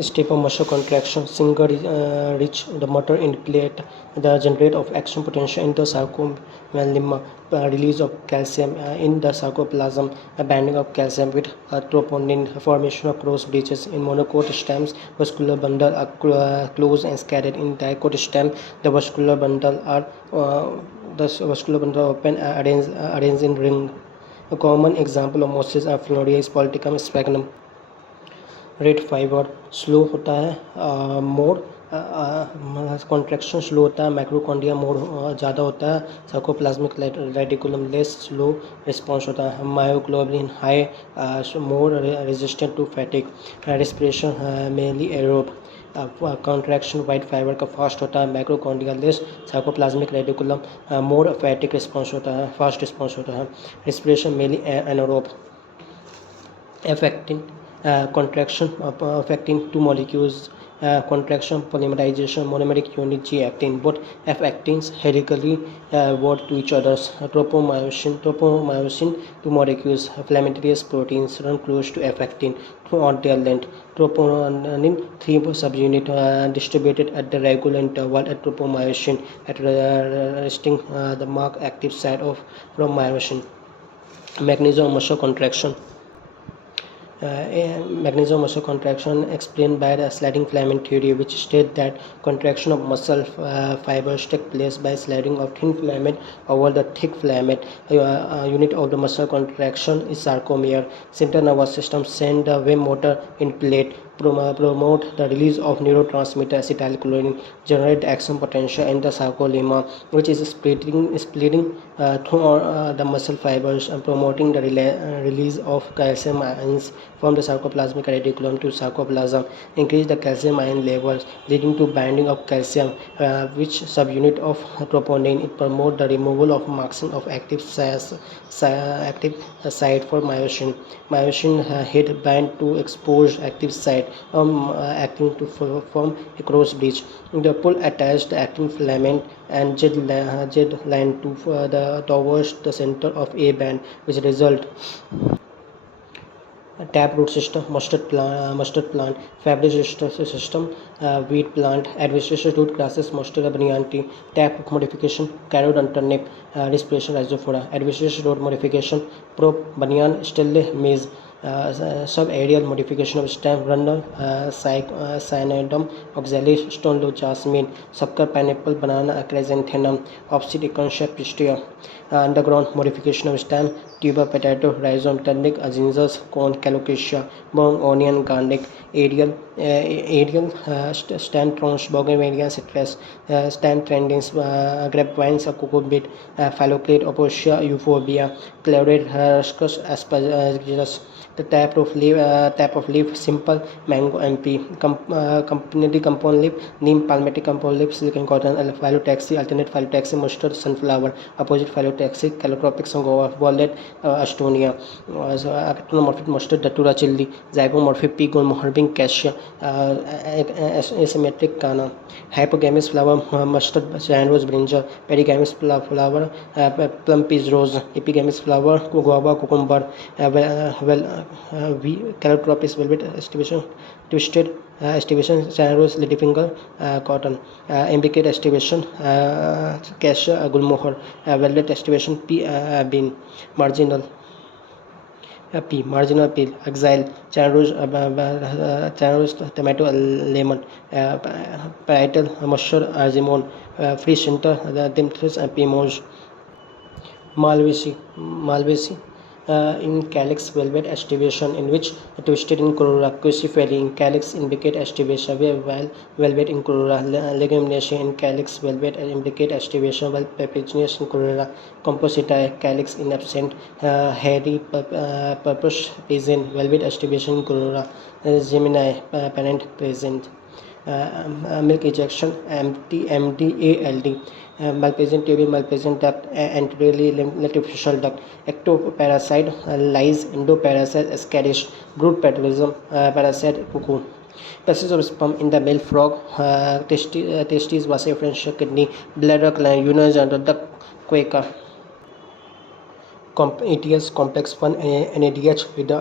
Step of muscle contraction. Singer reach the motor indicate the generate of action potential in the sarcomere, release of calcium in the sarcoplasm, a binding of calcium with troponin, formation of cross bridges in monocot stems. Vascular bundle are closed and scattered in dicot stem. The vascular bundle are open, arranged in ring. A common example of mosaic floria is Politicum sphagnum. Red fibre slow होता है, मोर contraction slow होता है, माइक्रोकॉन्ड्रिया मोर ज़्यादा होता है, sarcoplasmic reticulum less slow response होता है, myoglobin high more resistant to fatigue, respiration mainly aerobe, contraction white fibre का फास्ट होता है, mitochondria less, sarcoplasmic reticulum more fatigue response होता है, फास्ट रिस्पॉन्स होता है, respiration mainly anaerobe, affecting contraction affecting two molecules, contraction polymerization monomeric unit G-actin. Both F-actins helically bond to each other. Tropomyosin two molecules inflammatory proteins run close to F-actin throughout their length. Troponin three subunit distributed at the regular interval at tropomyosin at resting the mark active site of from myosin. Mechanism of muscle contraction. Mechanism of muscle contraction explained by the sliding filament theory, which states that contraction of muscle fibers take place by sliding of thin filament over the thick filament. Unit of the muscle contraction is sarcomere. Central nervous system send the wave motor in plate, promote the release of neurotransmitter acetylcholine, generate action potential in the sarcolemma, which is splitting through the muscle fibers and promoting the release of calcium ions from the sarcoplasmic reticulum to sarcoplasm, increase the calcium ion levels, leading to binding of calcium, which subunit of troponin. It promotes the removal of marking of active site for myosin. Myosin head bind to exposed active site, acting to form a cross bridge. The pull attach the actin filament and Z line towards the center of A band, which result taproot system, mustard plant, fabric system, wheat plant, administration root grasses, mustard banyanti, tap modification, carrot and turnip, respiration rhizophora, administration root modification, prop banyan, stelle maize, subaerial modification of stem runner, cyanidum, oxalis, stone jasmine, sucker, pineapple, banana, chrysanthemum, opposite concept pistia, underground modification of stem, tuber, potato, rhizome, turnip, azinzas, corn, calocasia, bone, onion, garlic, aerial stem thorns, bougainvillea, citrus, stem trendings, grapevines, cucurbit, phalloclade, oposia, euphorbia, claret, hibiscus, aspergillus. The type of leaf, simple, mango, MP, completely compound leaf, neem, palmatic compound leaf, silicon cotton, phyllotaxy, alternate phyllotaxy, mustard, sunflower, opposite phyllotaxy, calotropis, sanguva, wallet, astonia, actinomorphic mustard, datura chili, zygomorphic pig, morbing cassia, asymmetric cana, hypogamous flower, mustard, cyanrose, brinjal, perigamous flower, plum peas rose, epigamous flower, guava, cucumber, calotropis velvet, estivation, twisted estivation, cyanrose, ladyfinger, cotton, ambicate estivation, cassia, gulmohar, velvet estivation, bean, marginal. Marginal peel, exile, cyanrose, tomato, lemon, parietal, mustard, arzimon, free center, dimples, and pimos, malvesi, in calyx velvet estivation, in which twisted in corolla, cruciferi in calyx indicate estivation, while velvet in corolla, leguminaceae in calyx velvet indicate estivation, while pepineus in corolla, compositae calyx in absent, hairy purpose present, velvet estivation in corolla, gemini parent present. Milk ejection, MDALD, malpresent tubule, malpresent duct, anteriorly lentificial duct, ectoparasite, lies, endoparasite, escarish, brood patholism, parasite, cocoon. Passage of sperm in the male frog, testes, vasa, kidney, bladder, urinary duct, quaker. ETS complex 1 NADH with the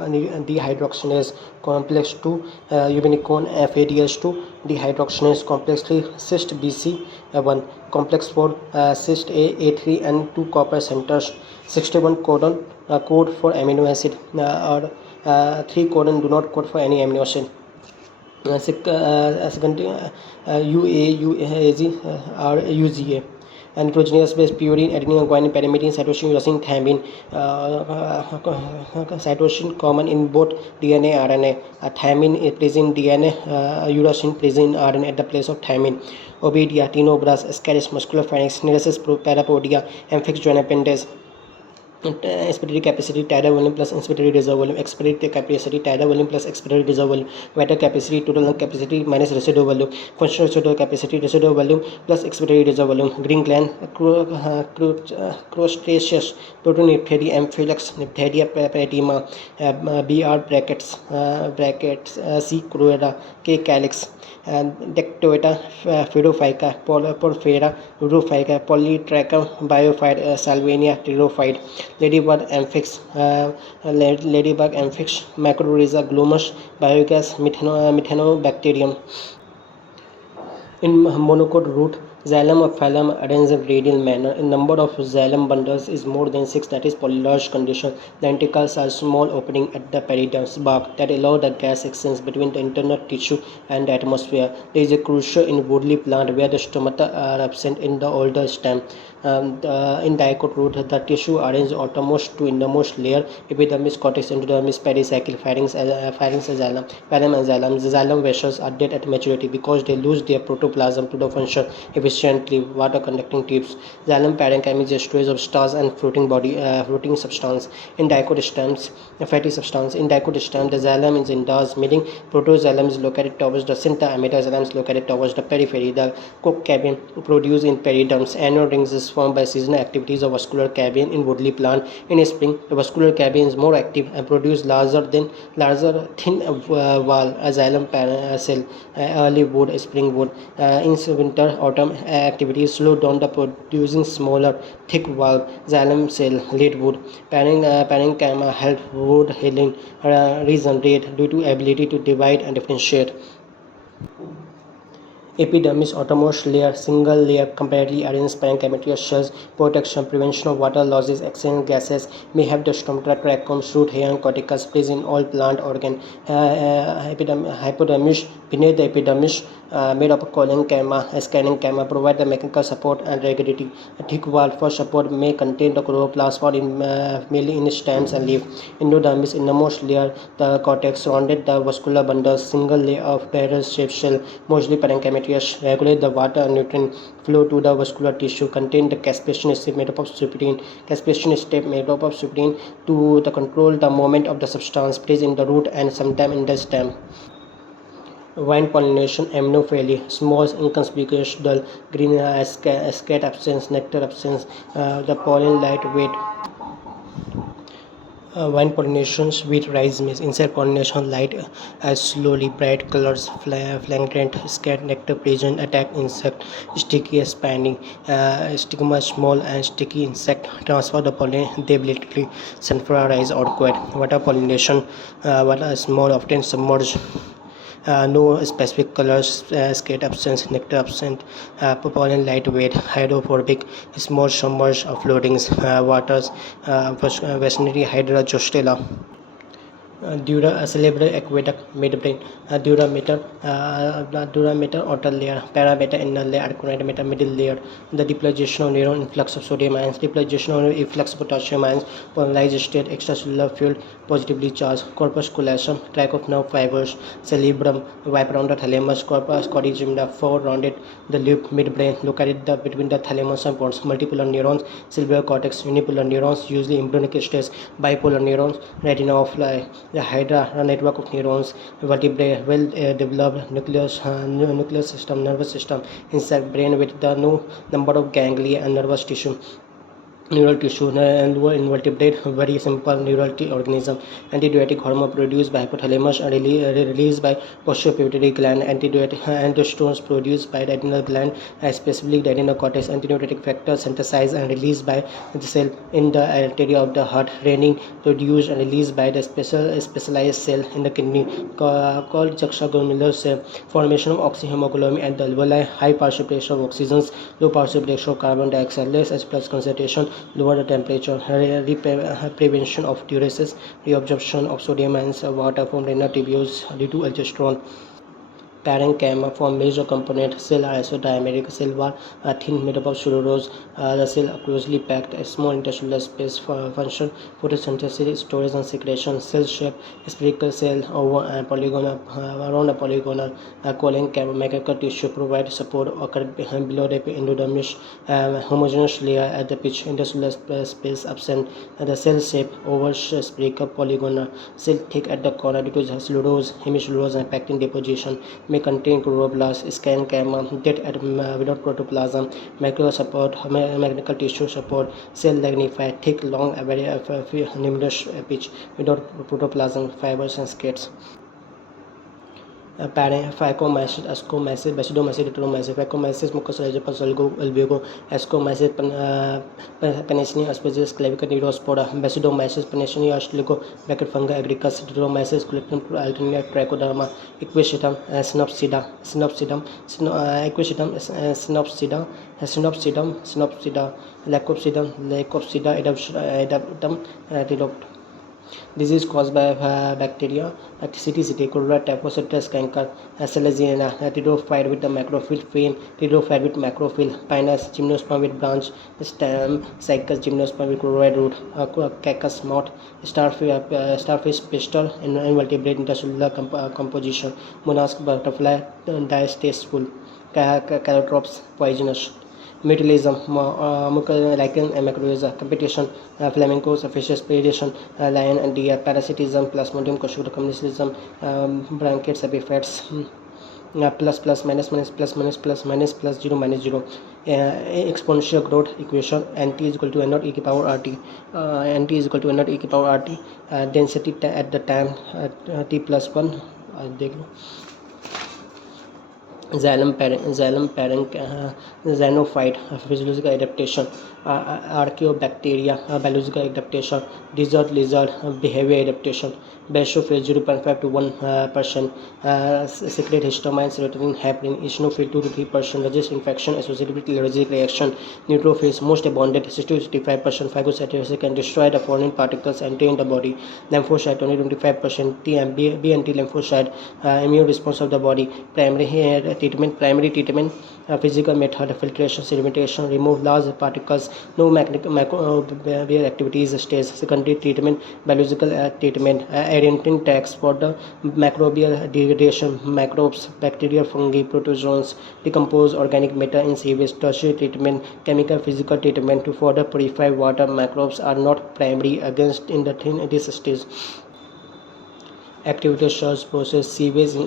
dehydrogenase, complex 2 ubiquinone FADH2 dehydrogenase, complex 3 cyst BC1, complex 4 cyst A3 and 2 copper centers, 61 code for amino acid, or 3 codon do not code for any amino acid. Second, UA, UAZ, or UGA. And nitrogenous based purine, adenine, guanine, pyrimidine, cytosine, uracil, thymine. Cytosine common in both DNA RNA. Thymine is present in DNA, uracil present in RNA at the place of thymine. Ovidia, Tinobras, Ascaris, muscular pharynx, Neresis, parapodia, amphix joint appendage. Expiratory capacity tidal volume plus inspiratory reserve volume. Expiratory capacity tidal volume plus expiratory reserve volume. Vital capacity total lung capacity minus residual volume. Functional residual capacity residual volume plus expiratory reserve volume. Green gland crustaceous protein nephtheria amphilox nephtheria paratima BR brackets C cruera K calyx Dectoeta phaedophyca Porphyra rudophyca Polytrachum biophyte Salvinia pterophyte ladybug amphix mycorrhiza glomus biogas methanobacterium. In monocot root, xylem of phylum arranged in radial manner. In number of xylem bundles is more than 6, that is polylarge condition. The ventricles are small opening at the peridermis bark that allow the gas exchange between the internal tissue and the atmosphere. There is a crucial in woodley plant where the stomata are absent in the older stem. In dicot root, the tissue arranged outermost to innermost layer, epidermis, cortex, endodermis, pericycle, pharynx, xylem, phylum and xylem. The xylem vessels are dead at maturity because they lose their protoplasm to the function efficiently. Water conducting tubes. Xylem parenchyma is a storage of starch and floating substance. In dicot stems, fatty substance. In dicot stem, the xylem is indars, meaning protoxylem is located towards the center, metaxylem is located towards the periphery. The cook cabin produced in peridermis. Annual rings is formed by seasonal activities of vascular cabin in woodley plant. In spring, the vascular cabin is more active and produce larger thin wall, xylem cell, early wood, spring wood. In winter, autumn activities slow down the producing smaller, thick wall, xylem cell, late wood. Parenchyma help wood healing regenerate due to ability to divide and differentiate. Epidermis, outermost layer, single layer, completely arranged parenchymatous cells, protection, prevention of water losses, exchange gases, may have the stomata, trachea, root hair, and corticus, plays in all plant organ. Hypodermis, beneath the epidermis, made up of collenchyma, scanenchyma, provide the mechanical support and rigidity. A thick wall for support may contain the chloroplast mainly in stems and leaf. Endodermis, innermost layer, the cortex, surrounded the vascular bundle, single layer of barrel-shaped cell, mostly parenchymatous, regulate the water and nutrient flow to the vascular tissue, contain the caspation strip made up of suberin. Caspation strip made up of suberin to control the movement of the substance, plays in the root and sometime in the stem. Vine pollination, amnophily, small, inconspicuous, dull, green, scate absence, nectar absence, the pollen lightweight. Vine pollination, sweet rice maize. Insect pollination, light slowly, bright colors, flagrant, scattered nectar present, attack insect, sticky, expanding, stigma small and sticky insect, transfer the pollen debilitatingly, sunflower rice outquit. Water pollination, water small, often submerged. No specific colors, scate absence, nectar absent, pollen lightweight, hydrophobic, small submerged floatings, waters, vicinity hydra jostella. Cerebral aqueduct, midbrain, durameter outer layer, parameter inner layer, arachnoid middle layer. The depletion of neuron, influx of sodium ions, depletion of influx of potassium ions, polarized state, extracellular field, positively charged, corpus callosum, tract of nerve fibers, cerebrum, wrap around the thalamus, corpus callosum, the four-rounded, the loop, midbrain, located between the thalamus and pons, multipolar neurons, cerebral cortex, unipolar neurons, usually embryonic stage, bipolar neurons, retina of the hydra, a network of neurons, vertebrae, well developed nucleus system, nervous system, insect brain with the no number of ganglia and nervous tissue. neural tissue and lower invertebrate, very simple neural organism. Antidiuretic hormone produced by hypothalamus and released by pituitary gland. Androgens produced by the adrenal gland, specifically the adrenal cortex. Antidiuretic factor synthesized and released by the cell in the artery of the heart. Renin produced and released by the specialized cell in the kidney called juxtaglomeralar cell. Formation of oxyhemoglobin at the alveoli. High partial pressure of oxygens, low partial pressure of carbon dioxide, less H plus concentration, lower the temperature. Prevention of diuresis, reabsorption of sodium and water from renal tubules due to aldosterone. Parenchyma form major component. Cell are isodimeric. Cell wall thin, made up of cellulose. The cell are closely packed. A small intercellular space for function, photosynthesis, storage and secretion. Cell shape spherical cell over polygonal around a polygonal collenchyma. Mechanical tissue provide support occur below the endodermis. Homogeneous layer at the pitch. Intercellular space absent. The cell shape over spherical polygonal. Cell thick at the corner due to cellulose, hemicellulose and pectin deposition. May contain chloroplast, scanchyma, dead without protoplasm, micro support, mechanical tissue support, cell magnified, thick, long, very numerous pitch without protoplasm, fibers and skates. Phaeocomyces, ascomyces, basidomyces, deuteromyces. Phaeocomyces, mucous albugo, ascomyces, penicillin, aspergillus, clavicle, neurospora. Basidomyces, penicillin, aspergillo, bracket fungi, agricus. Deuteromyces, colectum, alternate, trichoderma. Equisetum, synopsida, leucopsida, edaptum, Disease caused by bacteria, CTCT, cholera, typhus, canker, Salmonella, pteridophyte with the macrophil, fame, pteridophyte with macrophil, pinus, gymnosperm with branch, stem, cycus, gymnosperm with chloride root, cactus, moth, starfish, pistol, invertebrate intercellular composition, monarch, butterfly, distasteful, caltrops, poisonous. Mutualism, lichen and macroza, competition, flamencos, fishes, predation, lion and deer, parasitism, plasmodium, communism, blankets, epiphytes, plus minus 0 minus 0. Exponential growth equation, nt is equal to n naught e की power rt, nt is equal to n naught e की power rt. Density at the time t plus 1. देख लो. Xenophyte, physiological adaptation, archaeobacteria, biological adaptation, desert lizard, behavior adaptation, basophil 0.5 to 1%, secrete histamine, serotonin, heparin, eosinophil 2 to 3%, resist infection associated with allergic reaction, neutrophils most abundant 60-65%, phagocytosis can destroy the foreign particles entering the body, lymphocyte 20-25%, B anti lymphocyte, immune response of the body, primary treatment, physical method, filtration, sedimentation, remove large particles, no microbial activities stage. Secondary treatment, biological treatment, identifying tags for the microbial degradation, microbes, bacteria, fungi, protozoans, decompose organic matter in sewage. Tertiary treatment, chemical, physical treatment to further purify water. Microbes are not primary against in this stage. Activity shows process sewage in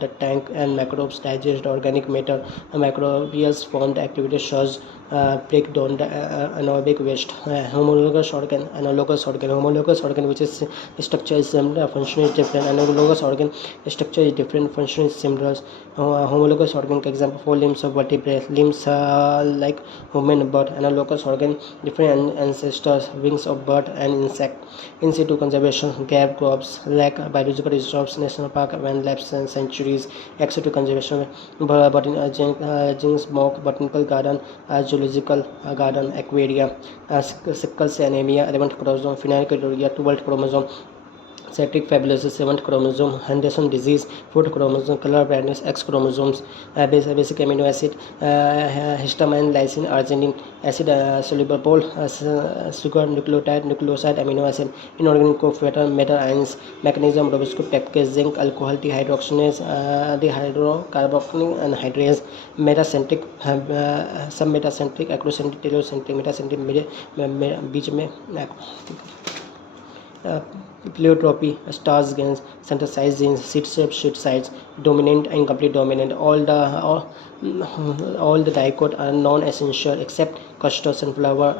the tank and microbes digest organic matter. Microbials form the activity shows break down the anaerobic waste. Homologous organ which is structure is similar, function is different. Analogous organ structure is different, function is similar. Homologous organ example for limbs of vertebrate, limbs like human, bird. Analogous organ different ancestors, wings of bird and insect. In situ conservation, gap crops, lack biological reserves, national park, wildlife sanctuaries. Ex situ conservation, smoke, botanical garden, zoological garden, aquaria. Sickle cell anemia, 11th chromosome, phenylketonuria, 12th chromosome. Cystic fibrosis, 7th chromosome, Henderson disease, 4th chromosome, color blindness, X chromosomes, basic amino acid, histamine, lysine, arginine, acid soluble pole, sugar, nucleotide, nucleoside, amino acid, inorganic cofactor, metal ions, mechanism, robustable peptide, zinc, alcohol, dehydrogenase, dehydrocarboxylic anhydrase, metacentric, submetacentric, acrocentric, telocentric, metacentric, बीच में pleiotropy, stars gains, synthesized genes, seed shape, seed sites, dominant and incomplete dominant. All the dicot are non-essential except castor, sunflower,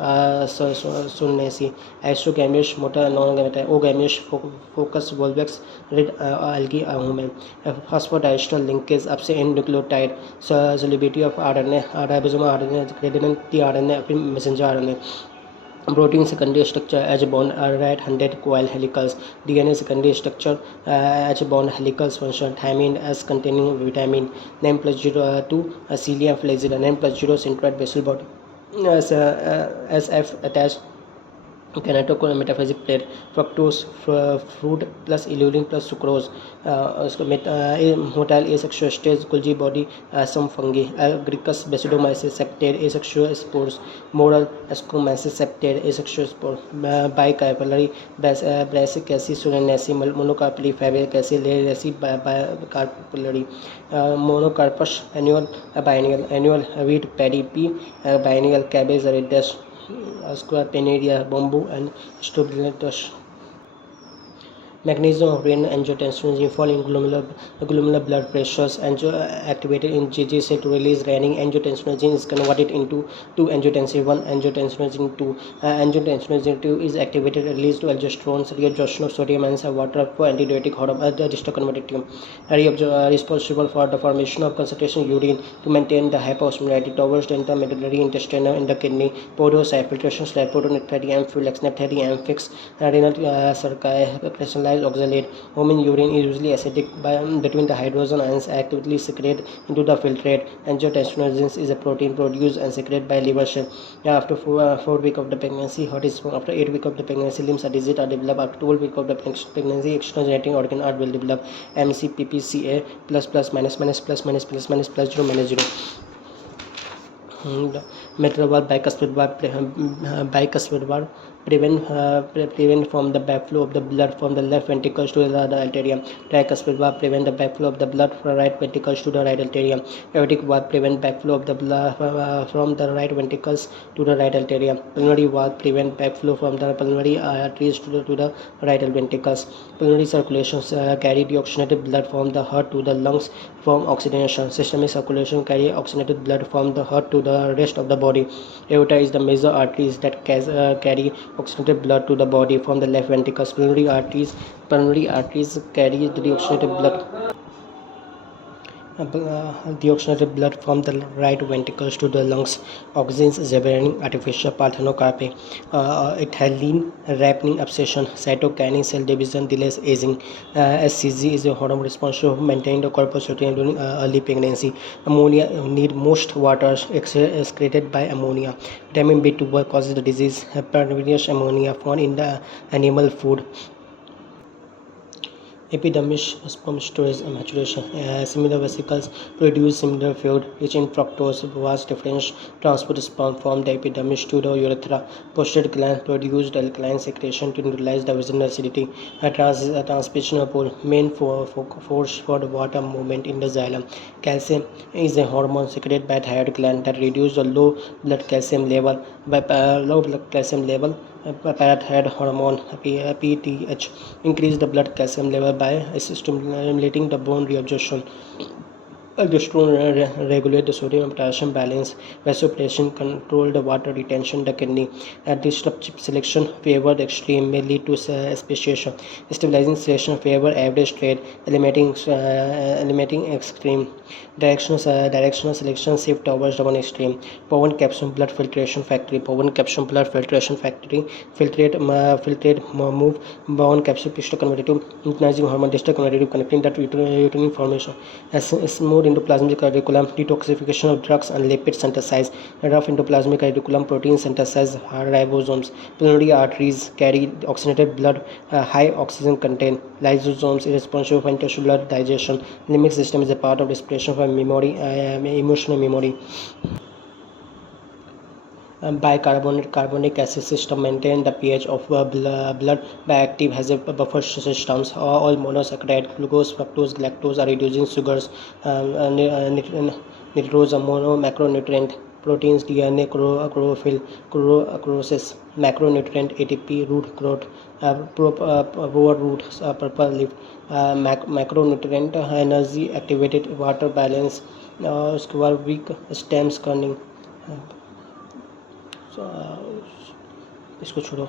solanaceae, isogamous, motor, non-gametous, ogamous, focus, volvex, red algae, human, phosphodiester linkage, upset in nucleotide, solubility of RNA, ribosomal RNA, greater than tRNA, messenger RNA. Protein secondary structure H bond right-handed coil helicals. DNA secondary structure H bond helicals function. Thymine as containing vitamin. Name plus 2 cilia flagella. Name plus 0 centroid basal body. As F attached Canatoco metaphysic plate, fructose, fruit plus inulin plus sucrose, motile asexual stage, Golgi body, some fungi, Agricus basidomyces septate, asexual spores, moral ascomyces septate, asexual spore, bicapillary, brassic acid, solanaceae, monocarpally, fabric acid, layer acid, bicarpillary, monocarpus, annual, biennial, annual, wheat, paddy, pea, biennial, cabbage, red square penaria, bamboo, and stubulus. Mechanism of renal angiotensin fall in glomerular blood pressures activated in GG to release renin. Angiotensin is converted into 2 angiotensin 1 angiotensin 2. Angiotensin 2 is activated released to aldosterone, reabsorption of sodium and water for antidiuretic hormone histoconverted responsible for the formation of concentration urine to maintain the hyperosmolarity towards the intermedullary intestine in the kidney. Podocyte filtration protonectary and flexnectary and fix renal crystallized oxalate. Human urine is usually acidic between the hydrogen ions actively secreted into the filtrate. Angiotensin is a protein produced and secreted by liver cell. After 4 weeks of the pregnancy, heart is formed. After 8 weeks of the pregnancy, limbs are digit are developed. After 12 weeks of the pregnancy, external generating organ are will develop. MCPPCA plus plus minus minus plus minus plus minus plus 0 minus 0. Mitral valve, bicuspid valve prevent from the backflow of the blood from the left ventricles to the arterium. Tricuspid valve prevent the backflow of the blood from right ventricles to the right arterium. Aortic valve prevent backflow of the blood from the right ventricles to the right arterium. Pulmonary valve prevent backflow from the pulmonary arteries to the right ventricles. Pulmonary circulation carry deoxygenated blood from the heart to the lungs from oxygenation. Systemic circulation carry oxygenated blood from the heart to the rest of the body. Aorta is the major arteries that carry oxygenated blood to the body from the left ventricles. Pulmonary arteries carry the deoxygenated blood from the right ventricles to the lungs. Auxins, zebraning, artificial parthenocarpy. It has lean, ripening, abscission, cytokinin, cell division, delays aging. SCG is a hormone responsible for maintaining the corpus luteum during early pregnancy. Ammonia need most water excreted by ammonia. Vitamin B12 causes the disease. Pervarious ammonia found in the animal food. Epidermis, sperm storage and maturation. Similar vesicles produce similar fluid rich in fructose. Vast difference transport sperm from the epidermis to the urethra. Prostate gland produce alkaline secretion to neutralize the vaginal acidity. Transpositional pole, main force for the water movement in the xylem. Calcium is a hormone secreted by thyroid gland that reduces the low blood calcium level. Parathyroid hormone PTH increase the blood calcium level by stimulating the bone reabsorption. Aldosterone regulate the sodium and potassium balance. Vasopressin control the water retention in the kidney. Disruptive selection favor the extreme may lead to asphyxiation. Stabilizing selection favor average trade. Eliminating extreme. Directional selection shift towards the one extreme. Bowen capsule blood filtration factory. Bowen capsule blood filtration factory. Filtrate move Bowen capsule histoconverted to internalizing hormone histoconverted to connecting that uterine formation. As smooth endoplasmic reticulum, detoxification of drugs and lipid synthesis. Rough endoplasmic reticulum, protein synthesis, ribosomes. Pulmonary arteries carry oxygenated blood, high oxygen content. Lysosomes is responsible for intercellular digestion. Limbic system is a part of respiration for memory, emotional memory. Bicarbonic acid system maintain the pH of blood. Bioactive has a buffer systems. All monosaccharide, glucose, fructose, galactose are reducing sugars. Nitrose, macronutrient. Proteins, DNA, chlorophyll, chlorosis, macronutrient, ATP, root growth, root, purple leaf, macronutrient, energy, activated water balance, weak stems, kerning. इसको छोड़ो.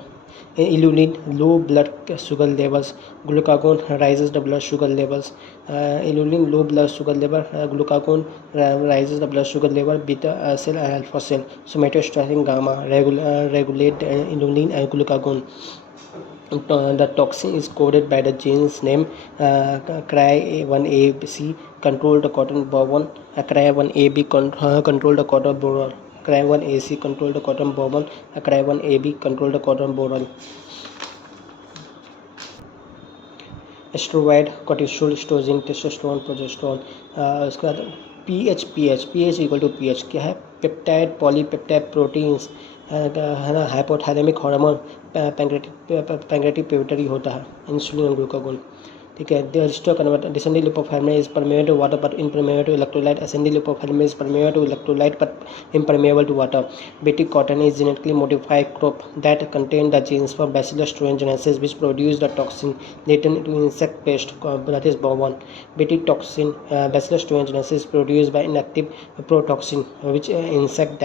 Inulin, low blood sugar levels. Glucagon rises the blood sugar levels. Inulin, low blood sugar level. Glucagon rises the blood sugar level. Beta cell and alpha cell. Somatostatin gamma regulate inulin and glucagon. The toxin is coded by the gene's name. Cry1ABC control the cotton bourbon. Cry1AB control the cotton boron. Cry1AC control the cotton bourbon. Cry1AB control the cotton boron. Steroid, cortisol, estrogen, testosterone, progesterone. उसके बाद pH equal to pH क्या है? Peptide, polypeptide proteins है ना, hypothalamic hormone, pancreatic pituitary होता है, insulin और glucagon. ठीक है. Descending lipofilament is permeable to water but impermeable to electrolyte. Ascending lipofilament is permeable to electrolyte but impermeable to water. Beta cotton is genetically modified crop that contain the genes for Bacillus thuringiensis which produce the toxin latent to insect pest, that is bourbon. Beta toxin Bacillus thuringiensis produced by inactive protoxin which insect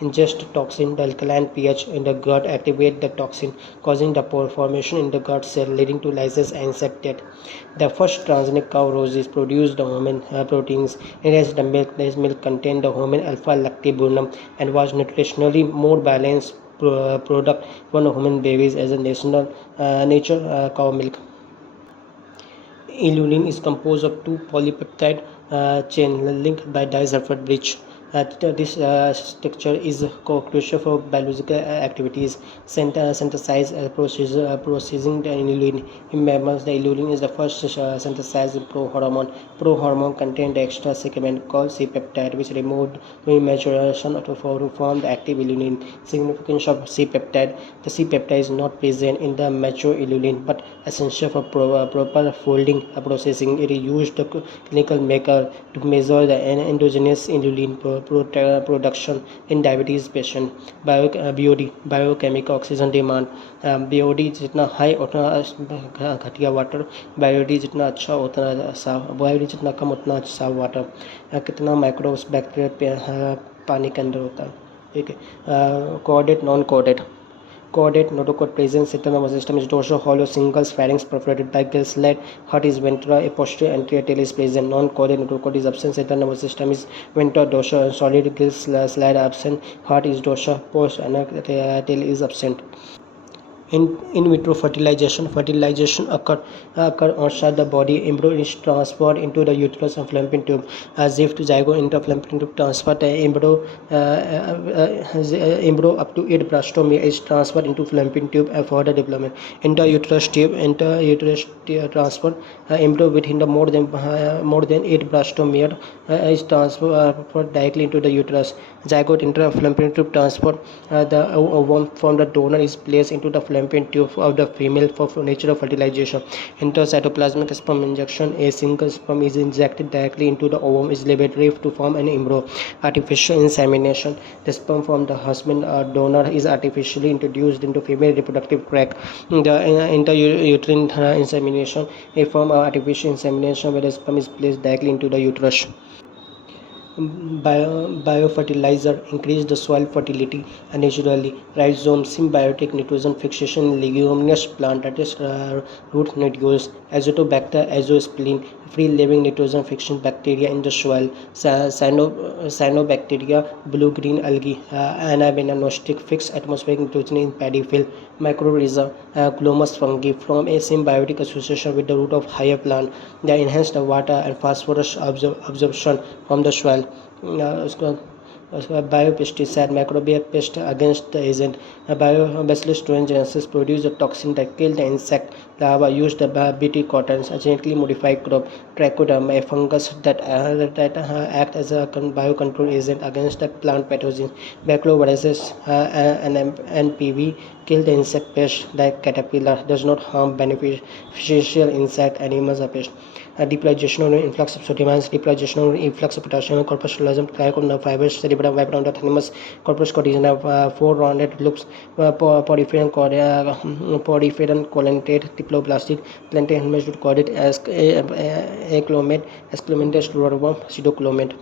ingest toxin. The alkaline pH in the gut activate the toxin causing the formation in the gut cell leading to lysis and insect death. The first transgenic cow roses produced the hormone proteins. Whereas the milk contained the hormone alpha-lactoburnum and was nutritionally more balanced product for human babies as a nature cow milk. Inulin is composed of two polypeptide chain linked by disulfide bridge. This structure is crucial for biological activities. Synthesize processing the inulin. In mammals, the inulin is the first synthesized prohormone. Prohormone contains the extra segment called C-peptide, which removed during maturation to form the active inulin. Significance of C-peptide: the C-peptide is not present in the mature inulin, but essential for proper folding processing. It is used as a clinical marker to measure the endogenous inulin production in diabetes patient. BOD biochemical oxygen demand. BOD जितना high उतना घटिया water, BOD जितना अच्छा उतना साफ, BOD जितना कम उतना साफ वाटर. कितना माइक्रोब्स बैक्टीरिया पानी के अंदर होता है. ठीक है. Coordinate non coordinate. Chordate notochord present central nervous system is dorsal hollow singles pharynx perforated by gills slit. Heart is ventral. A posterior anterior tail is present. Non-chordate notochord is absent. Central nervous system is ventral dorsal solid gills slide absent. Heart is dorsal. Post anterior tail is absent. In vitro fertilization occur outside the body. Embryo is transferred into the uterus and fallopian tube. Zift zygote into fallopian tube transfer. Embryo up to 8 blastomere is transferred into fallopian tube for the development. Intrauterus transfer. Embryo within the more than 8 blastomere is transferred directly into the uterus. Zygote into fallopian tube transfer. The ovum from the donor is placed into the fallopian tube of the female for natural fertilization. Intracytoplasmic sperm injection. A single sperm is injected directly into the ovum is laboratory to form an embryo. Artificial insemination. The sperm from the husband or donor is artificially introduced into female reproductive tract. The intrauterine insemination, a form of artificial insemination where the sperm is placed directly into the uterus. Biofertilizer increase the soil fertility naturally. Rhizome symbiotic nitrogen fixation in leguminous plant, that is root nodules. Azotobacter azospleen free living nitrogen fixation bacteria in the soil. Cyanobacteria blue green algae anabenostic fix atmospheric nitrogen in paddy field. Mycorrhiza glomus fungi from a symbiotic association with the root of higher plant. They enhance the water and phosphorus absorption from the soil. उसका biopesticide microbial pest against the agent. Bacillus thuringiensis produce a toxin that kill the insect larva. Use the Bt cottons, a genetically modified crop. Trichoderma, a fungus that act as a biocontrol agent against the plant pathogens. Baculoviruses NPV kill the insect pest like caterpillar. Does not harm beneficial insect, animals or pest. Depletion influx of sodium ions, depletion influx of potassium, corpus callosum, trichome fibers, cerebellum, vipera, thalamus, corpus callosum, 4-rounded loops, poriferan collentate, diploblastic, plantain helmet chordate, aclomate, esclomate, scleroderma, pseudoclomate.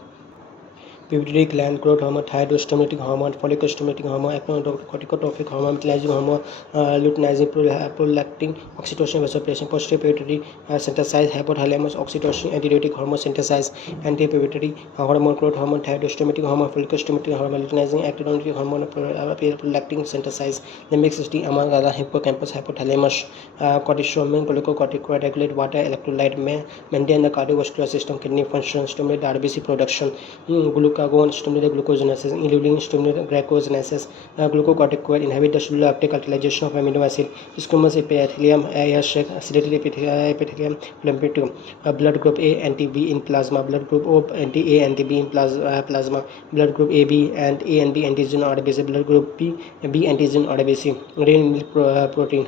pituitary gland, growth hormone, thyroid-stimulating hormone, follicle-stimulating hormone, corticotropic hormone, methylizing hormone, luteinizing, prolactin, oxytocin, vasopressin, posterior pituitary synthesize hypothalamus, oxytocin, antidiuretic hormone synthesize, anti-pituitary hormone, growth hormone, thyroid-stimulating hormone, follicle-stimulating hormone, luteinizing, actinic hormone, prolactin synthesize, limbic system, amygdala, hippocampus, hypothalamus, cortisol, glucocorticoid, regulate water electrolyte, maintain the cardiovascular system, kidney function, stimulate the RBC production, glucagon stimulate glucogenesis, inulin stimulate glycogenesis, glucocorticoid inhibit the cellular uptake utilization of amino acid, squamous epithelium, acidic epithelium, lymphatic, blood group A anti-B in plasma, blood group O anti-A anti-B in plasma, blood group AB and A and B antigen RBC, blood group B antigen RBC, renal milk protein,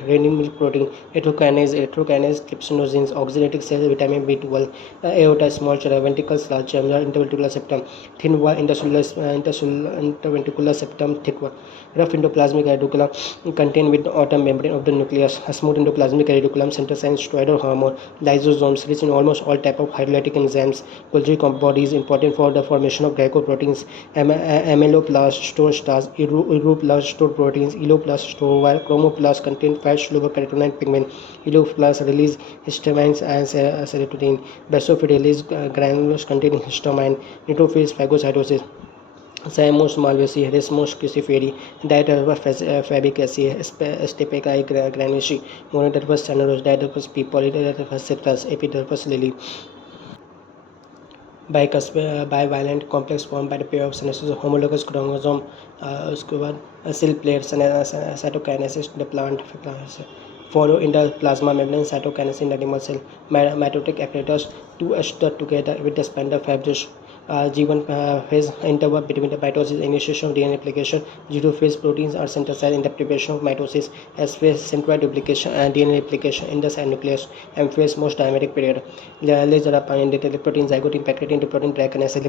erythrokinase, trypsinogens, oxalatic cells, vitamin B12, aorta, small ventricles, large interventricular septum, thin wall, interventricular septum, thick wall, rough endoplasmic reticulum contained with the outer membrane of the nucleus, smooth endoplasmic reticulum, synthesizing steroid hormone, lysosomes rich in almost all type of hydrolytic enzymes, Golgi bodies important for the formation of glycoproteins, amyloplast store stars, uroplast store proteins, eloplast store while chromoplast contain fat soluble carotenoid pigment, eloplast release histamines and serotonin, basophil release granules containing histamine, neutrophils phagocytosis, Cymos malvaceae, Resmos cruciferi, Diaterpus fabricaceae, Stephaci granici, Monoterpus cineros, Diaterpus pipoli, Diaterpus citrus, Epiderpus lily. Bivalent complex formed by the pair of synthesis of homologous chromosome, cell plates, and cytokinesis in the plant. Follow in the plasma membrane, cytokinesis in the animal cell, mitotic apparatus to stuck together with the spindle fibers. G1 phase interval between the mitosis initiation of DNA replication. G2 phase proteins are synthesized in the preparation of mitosis. S phase centroid duplication and DNA replication in the cell nucleus. M phase most dynamic period. Protein zygote impacted into protein trikinase.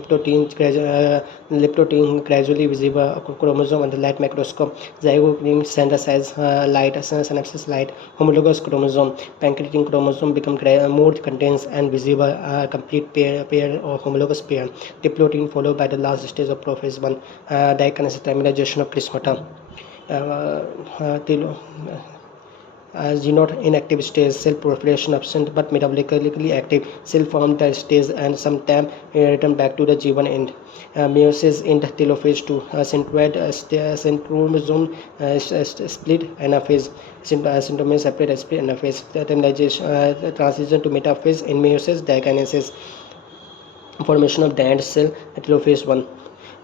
Liptotein gradually visible chromosome under light microscope. Zygote synthesize light synapses light. Homologous chromosome. Pancreatic chromosome become more contains and visible complete pair or homologous pair. Diplotin followed by the last stage of prophase 1, dikinesis terminalization of prismata. Not inactive stage, cell proliferation absent but metabolically active, cell formed the stage and sometime return back to the G1 end. Meiosis in telophase 2, centromere split anaphase, symptoms separate split anaphase, terminalization, transition to metaphase in meiosis, dikinesis, formation of the end cell, telophase 1.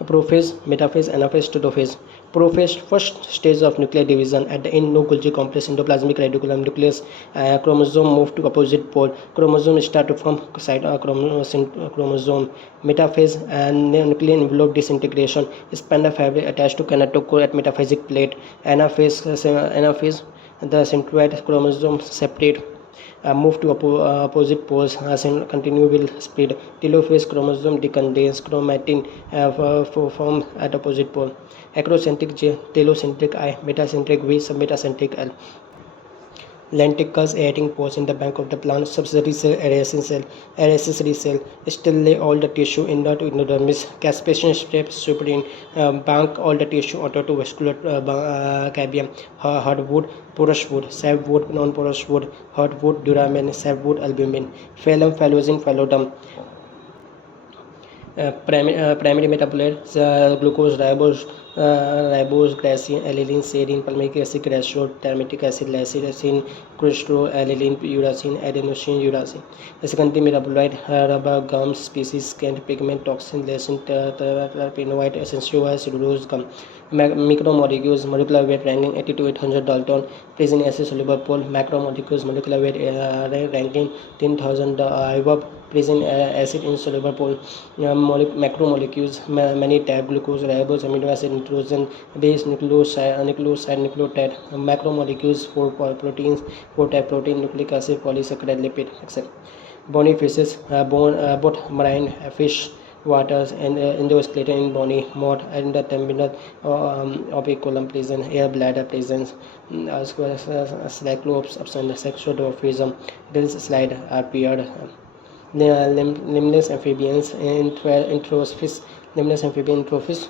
Prophase, metaphase, anaphase, telophase. Prophase, first stage of nuclear division. At the end, no Golgi complex, endoplasmic reticulum, nucleus, chromosome move to opposite pole. Chromosome start to form side chromosome. Metaphase and nuclear envelope disintegration. Spindle fabric attached to kinetochore at metaphasic plate. Anaphase, the centroid chromosome separate. Move to opposite poles, continue will spread. Telophase chromosome decondense, chromatin form at opposite pole. Acrocentric J, telocentric I, metacentric V, submetacentric L. Lenticles aerating pores in the bank of the plant, subsidiary cell, accessory cell, still lay all the tissue in the endodermis, caspation steps superior, bank all the tissue onto to vascular cabium, hardwood, porous wood, sapwood, non-porous wood, hardwood, duramen, sapwood, albumin, phallum, phallosine, phallodum. Primary metabolites, glucose, ribose, glycine, alanine, serine, palmitic acid, glycerol, thermic acid, lysine, cholesterol, alanine, uracil, adenosine, uracil. The secondary metabolite, rubber, gum, species, scant, pigment, toxin, lysine, terpenoid, essential oil, cellulose, gum. Micromolecules, molecular weight ranking 80 to 800 Dalton, present acid soluble pole. Macromolecules, molecular weight ranking 10,000 IVOP, present acid insoluble pole. Macromolecules, many type, glucose, ribose, amino acid, nitrogen, base, nucleoside, nucleotide. Macromolecules, 4 proteins, 4 type protein, nucleic acid, polysaccharide, lipid, etc. Bony fishes, both marine fish, waters and endoskeleton in bony, moth and the terminal oviculum present, air bladder presence, cyclops, sexual dwarfism, gills slide are paired. Limbless amphibians, introsphish, Lemnos amphibian trophies,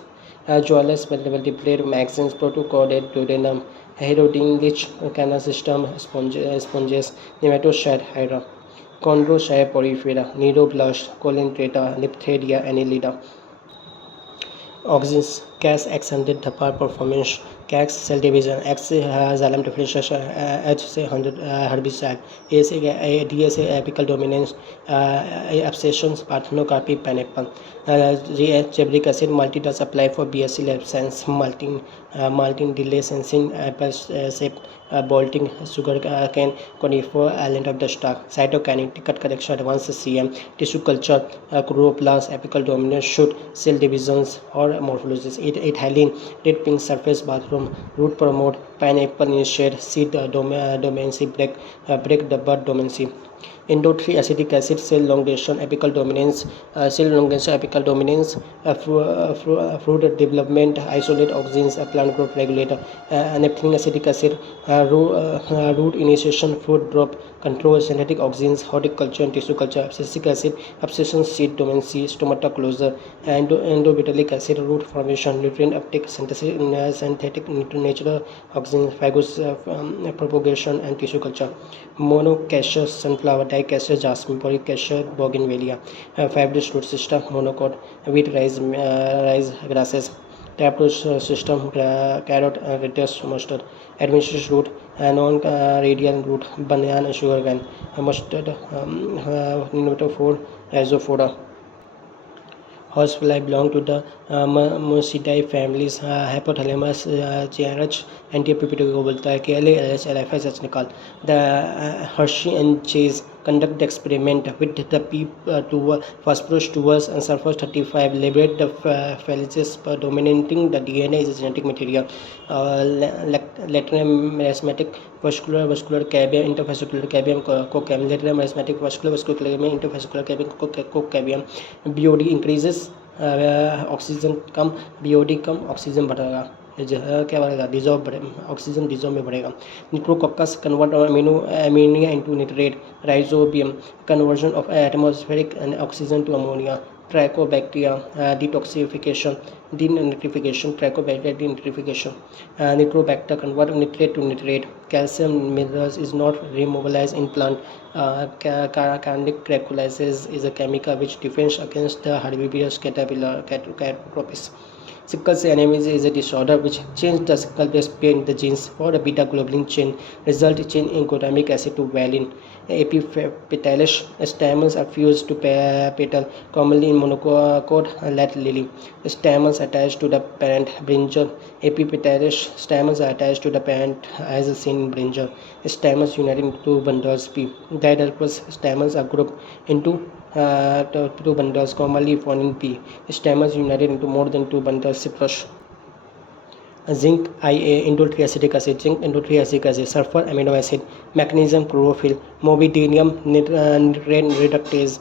Joyless vertebrate maxins, protochordate duodenum, Herodine lich canal system, sponges, Nematoshed hydra, Chondroshire porifera, Nidoblast, Colintrata, Liptheria, Annelida. Auxins, Cas extended the power performance, Cax cell division, X xylem differentiation, H say 100 herbicide, DSA apical dominance, abscissions, parthenocarpy, pineapple, Gebric acid multitask apply for BSC lab science, malting delay sensing, apple shape, bolting, sugar cane, conifer, island of the stock, cytokinetic cut correction, advanced CM, tissue culture, chloroplast, apical dominance, shoot, cell divisions, or morphologies. It highly red pink surface bathroom, root promote, pineapple initiate, seed dominancy, break the bud dominancy. Endo 3 acetic acid cell elongation apical dominance, apical dominance, fruit development, isolate auxins, plant growth regulator, naphthalene acetic acid, root initiation, fruit drop, control synthetic auxins, horticulture and tissue culture, abscisic acid, abscission seed dominancy, stomata closure, endobutyllic acid, root formation, nutrient uptake, synthetic natural auxins, propagation and tissue culture, monocaseous sunflower, dicaseous jasmine, polycaseous bougainvillea, fibrous root system, monocot, wheat rice grasses, taproot system, carrot, lettuce, mustard, administrative root, non-radial root, banana, sugarcane, mustard, nematophore, rhizophora. Horsefly belong to the Moschidae families, hypothalamus, GRH, antipupitical बोलता है KLA, LH, LFS, H निकाल. The Hershey and Chase conduct the experiment with the P2 phosphorus 2s and sulfur 35, liberate the phalanges dominating the DNA is genetic material. Lateral meristematic vascular cabium, intervascular cabium, coccabium, lateral meristematic vascular cabium, intervascular cabium, coccabium. BOD increases, oxygen कम, BOD कम, oxygen बढ़ेगा, क्या बढ़ेगा, dissolve, oxygen dissolve में बढ़ेगा. Nitrococcus convert ammonia into nitrate, rhizobium conversion of atmospheric oxygen to ammonia, trichobacteria detoxification, denitrification, tricobacteria denitrification, nitrobacter convert nitrate to nitrate, calcium minerals is not remobilized in plant, carnic glycolysis is a chemical which defends against the herbivorous caterpillar catropis. Sickle cell anemia is a disorder which changes the sickle base pair in the genes for the beta globulin chain, result change in glutamic acid to valine. Epipetalish stamens are fused to petal, commonly in monocot lat lily. Stamens attached to the parent brinjal. Epipetalish stamens are attached to the parent as seen in brinjal. Stamens united into bundles P. Didelphous stamens are grouped into two bundles commonly found in P. Stamens united into more than two bundles cypress. Zinc IA indole triacetic acid, zinc indole triacetic acid, sulfur amino acid, mechanism chlorophyll, molybdenum reductase,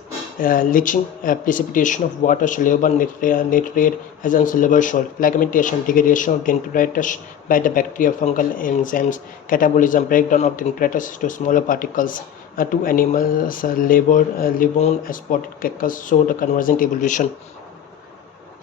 leaching, precipitation of water soluble nitrate as insoluble salt, fragmentation, degradation of dendrites by the bacteria, fungal enzymes, catabolism, breakdown of dendrites to smaller particles. Two animals, Livon and spotted cactus, show the convergent evolution.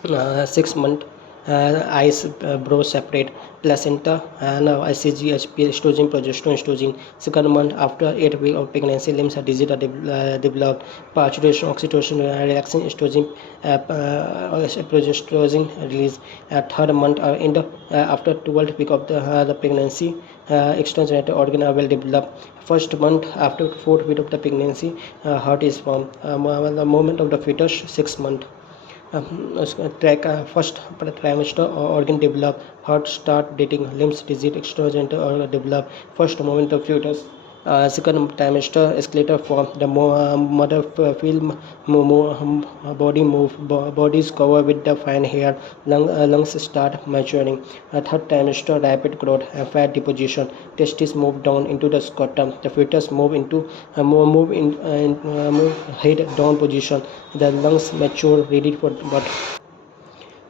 6 month eyes brow separate, placenta and ICG, HPL, estrogen, progesterone, estrogen. 2nd month after 8 weeks of pregnancy, limbs are diseased are developed. Parturition, oxytocin, relaxing, estrogen, progesterone release. 3rd month after 12th week of the pregnancy, external genital organ are well developed. 1st month after 4th week of the pregnancy, heart is formed. The moment of the fetus, 6 month. First trimester organ develop, heart start beating, limbs disease, extragenital organ develop, first moment of fetus. 2nd trimester escalator form, the mother feel body move, body is covered with the fine hair, lungs start maturing. 3rd trimester rapid growth and fat deposition, testes move down into the scrotum, the fetus move head down position, the lungs mature ready for birth.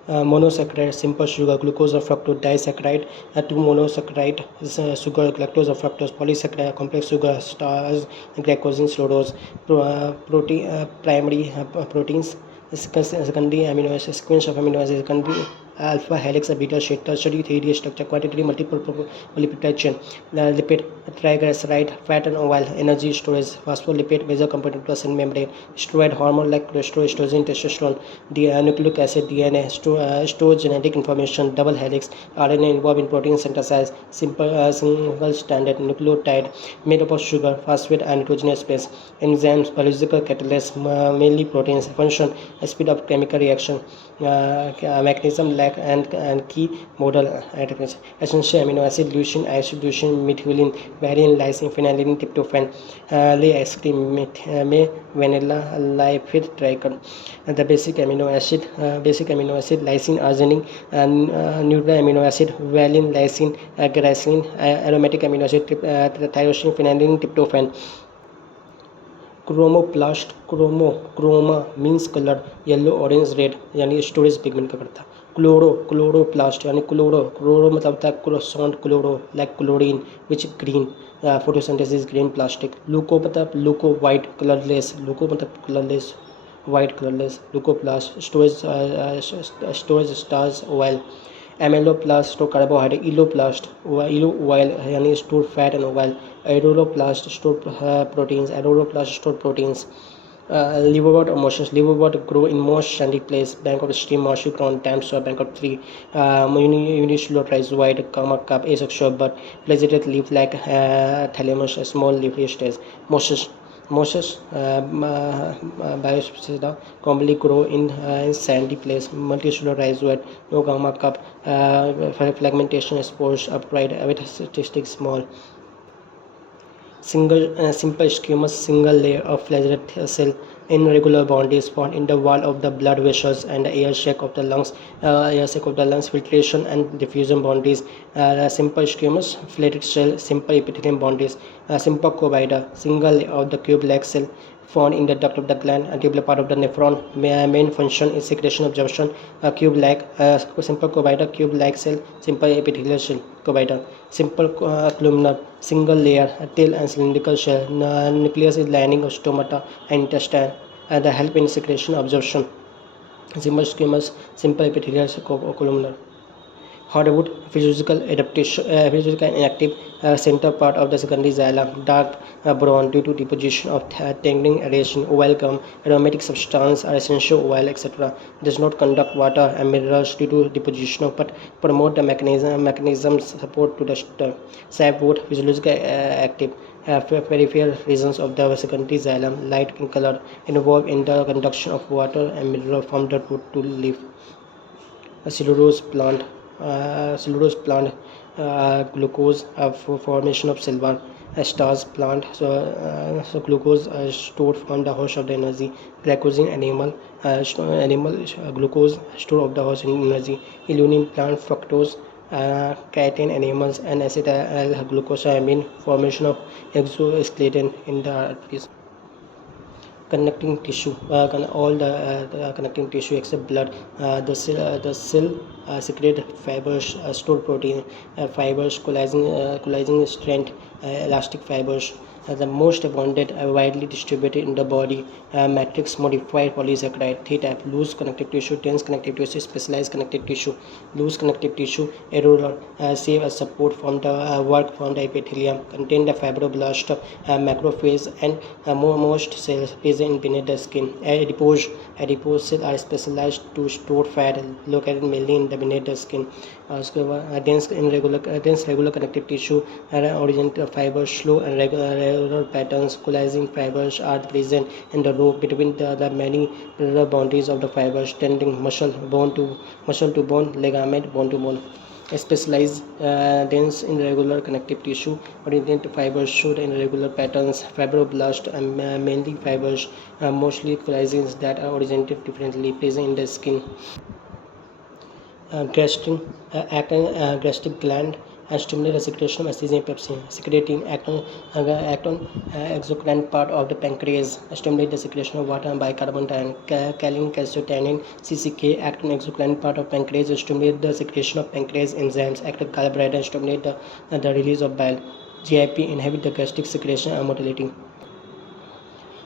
Monosaccharide, simple sugar, glucose or fructose, disaccharide, 2 monosaccharide, sugar, lactose or fructose, polysaccharide, complex sugar, starch, glycogen, sucrose, primary proteins, secondary amino acid sequence of amino acid secondary alpha helix beta sheet tertiary 3D structure quantity multiple polypeptide chain lipid triglyceride fat and oil energy storage phospholipid major component of cell membrane steroid hormone like cholesterol estrogen testosterone nucleic acid DNA stores genetic information double helix RNA involved in protein synthesis single standard nucleotide made up of sugar phosphate and nitrogenous base enzymes biological catalysts mainly proteins function speed of chemical reaction mechanism lack and key modal items essential amino acid leucine isoleucine methionine valine lysine phenylalanine tryptophan lay ice cream may vanilla lipid trichar the basic amino acid lysine arginine and neutral amino acid valine lysine glycine aromatic amino acid tyrosine phenylalanine tryptophan chromoplast chroma means colour yellow orange red यानी storage pigment का करता chloroplast यानी chloro मतलब होता है croissant chloro like chlorine which green photosynthesis green plastic leuco मतलब leuco white colourless leuco मतलब colourless white colourless leucoplast storage starch oil amyloplast store carbohydrate elaioplast elaio oil यानी store fat and oil aleuroplast store proteins aleuroplast store proteins liverwort or motions liverwort grow in most sandy place bank of stream marshy ground damp soil bank of tree unicellular rhizoid comma cup asexual but flagellate leaf like thalamus a small leafy stage mosses biosphera commonly grow in sandy place multicellular rhizoid no gamma cup fragmentation spores upright with statistics small simple squamous single layer of flagellate cell in regular boundaries found in the wall of the blood vessels and the air sac of the lungs filtration and diffusion boundaries simple squamous flated cell simple epithelium boundaries simple covida single layer of the cube like cell found in the duct of the gland and tubular part of the nephron main function is secretion absorption cube like simple covida cube like cell simple epithelial cell covida simple columnar single layer tail and cylindrical shell nucleus is lining of stomata and intestine and the help in secretion absorption simple squamous simple epithelial columnar hardwood physiological adaptation physiological inactive center part of the secondary xylem dark brown due to deposition of tangling adhesion oil gum aromatic substance are essential oil etc does not conduct water and minerals due to deposition but promote the mechanisms support to the sapwood physiological active peripheral regions of the secondary xylem light in color involved in the conduction of water and mineral from the root to leaf cellulose plant glucose formation of silver stars plant so glucose stored from the host of the energy glycogen animal glucose store of the host in energy illumin plant fructose chitin animals and acetyl glucosamine formation of exoskeleton in the arteries connecting tissue all the connecting tissue except blood the cell secrete fibers store protein fibers collagen strength elastic fibers the most abundant widely distributed in the body matrix modified polysaccharide three type loose connective tissue dense connective tissue specialized connective tissue loose connective tissue areolar save as support from the work from the epithelium contain the fibroblast macrophage and most cells present beneath the skin adipose cells are specialized to store fat located mainly in the beneath the skin उसके बाद dense regular connective tissue horizontal fibers slow and regular patterns collagen fibers are present in the row between the many boundaries of the fibers tending muscle to bone ligament bone to bone specialized dense irregular connective tissue oriented fibers show in irregular patterns fibroblast and mainly fibers mostly collagens that are oriented differently present in the skin gastric gland stimulate the secretion of estrogen and pepsin secreting act on exocrine part of the pancreas stimulate the secretion of water and bicarbonate ion calcitonin CCK act on exocrine part of pancreas stimulate the secretion of pancreas enzymes act on carbohydrate and stimulate the release of bile GIP inhibit the gastric secretion and motility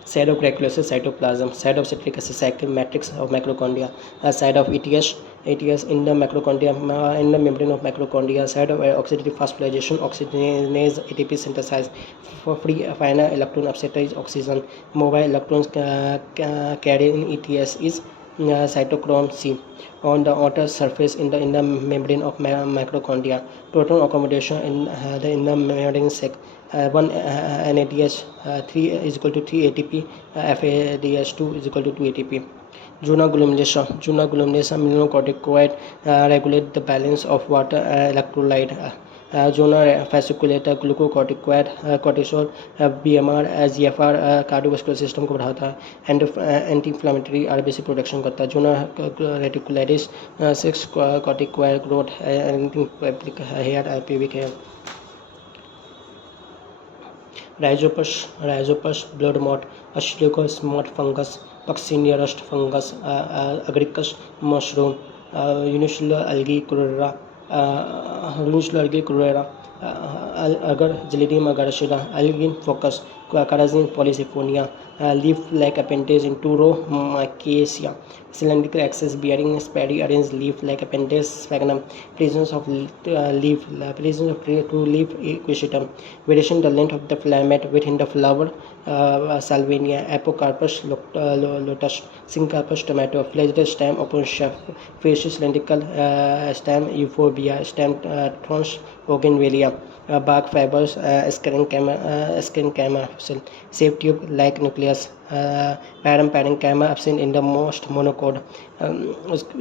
Side of glycolysis cytoplasm, side of citric acid cycle matrix of mitochondria, side of ETS in the mitochondria, in the membrane of mitochondria, side of oxidative phosphorylation, oxygenase ATP synthesized for free final electron upsetter is oxygen, mobile electrons carried in ETS is cytochrome C. On the outer surface in the membrane of mitochondria, proton accommodation in the membrane sec. 1 NADH 3 is equal to 3 ATP, FADH 2 is equal to 2 ATP. Juna gluminase aminocorticoid regulate the balance of water electrolyte. Zona fasciculator glucocorticoid cortisol BMR GFR cardiovascular system को बढ़ाता है anti inflammatory RBC production करता है zona reticularis 6 corticoid growth hair pubic hair rhizopus blood moth Aspergillus moth fungus Puccinia rust fungus agaricus mushroom unicellular algae chlorella agar Gelidium agaricida algin focus Carazine polysiphonia leaf-like appendage in Turomacacia cylindrical axis bearing spaddy arranged leaf-like appendage sphagnum presence of true leaf equisetum variation the length of the filament within the flower Salvinia Apocarpus lotus Syncarpus tomato fledged stem opuntia facies cylindrical stem euphorbia stem thorns bougainvillea bark fibers sclerenchyma cell shape tube like nucleus parenchyma absent in the most monocot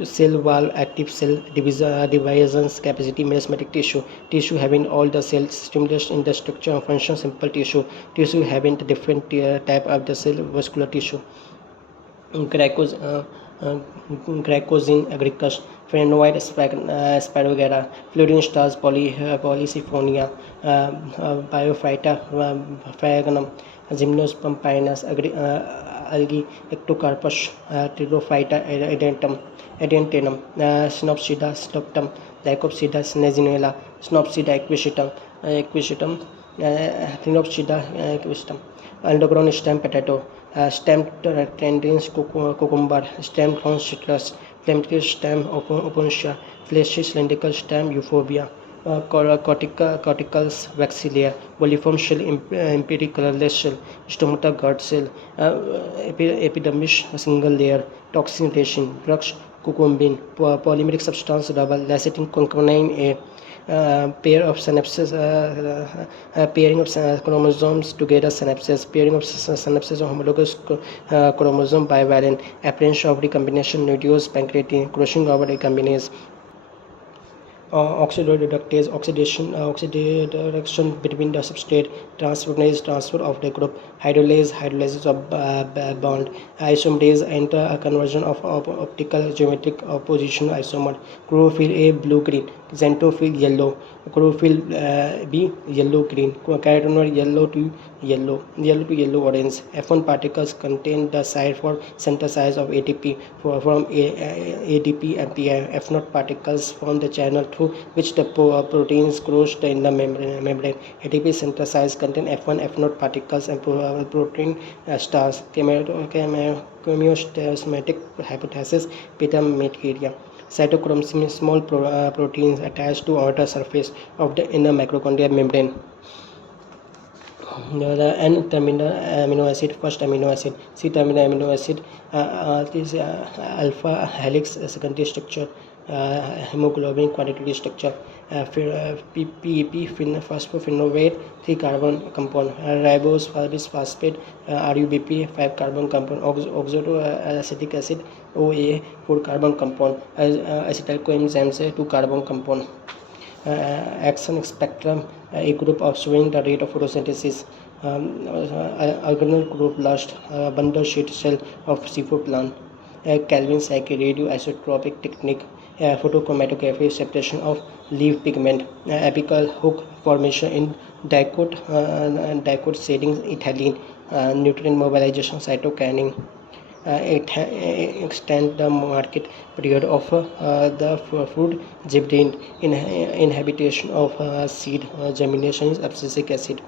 cell wall active cell divisions capacity merismatic tissue having all the cells stimulus in the structure and function simple tissue having the different type of the cell vascular tissue Glycogen agricus, Phrenoid sparogera, Fluorine stars polysiphonia, Biophyta phagonum, Gymnosperm pinus, algae, Ectocarpus, Pterophyta edentinum, Synopsida stoctum, Lycopsida snezionella, Synopsida equisetum, Thinopsida equisetum, underground stem potato, stem tendrils cucumber, stem thorns citrus, flammatory stem opuntia, fleshy cylindrical stem euphorbia, corticals vaxillaire, boliform shell empty colorless shell, stomata guard cell, epidermis single layer, toxin resin, drugs cucumbin, polymeric substance double, lecithin concanine A. Pair of synapses, pairing of chromosomes together synapses, pairing of synapses of homologous chromosome bivalent, appearance of recombination nodules, pancreatine, crossing over recombinase, oxidation between the substrate, transfer of the group, hydrolysis of bond, isomerase enter a conversion of optical geometric opposition isomer, chlorophyll A blue green, xanthophyll yellow, chlorophyll B yellow green, carotenoid yellow to yellow orange. F1 particles contain the site for synthesis of ATP from ADP and PI. F0 particles form the channel through which the proteins cross in the membrane. ATP synthesized contain F1 F0 particles and protein stars. Chemiostatic hypothesis beta materia. Cytochrome small proteins attached to outer surface of the inner mitochondrial membrane. The N-terminal amino acid, first amino acid, C-terminal amino acid, this alpha helix secondary structure, hemoglobin quantitative structure, PEP phosphophenolate 3 carbon compound, ribose phosphate RUBP 5 carbon compound, oxaloacetic acid OA 4 carbon compound, acetyl coenzymes 2 carbon compound. Action spectrum, a group of showing the rate of photosynthesis. Organelle chloroplast, bundle sheet cell of C4 plant. Calvin cycle radioisotopic technique, photochromatography separation of leaf pigment, apical hook formation in dicot shading ethylene, nutrient mobilization cytokining. Extend the market period of the fruit gibberine inhibition of seed germination is abscisic acid.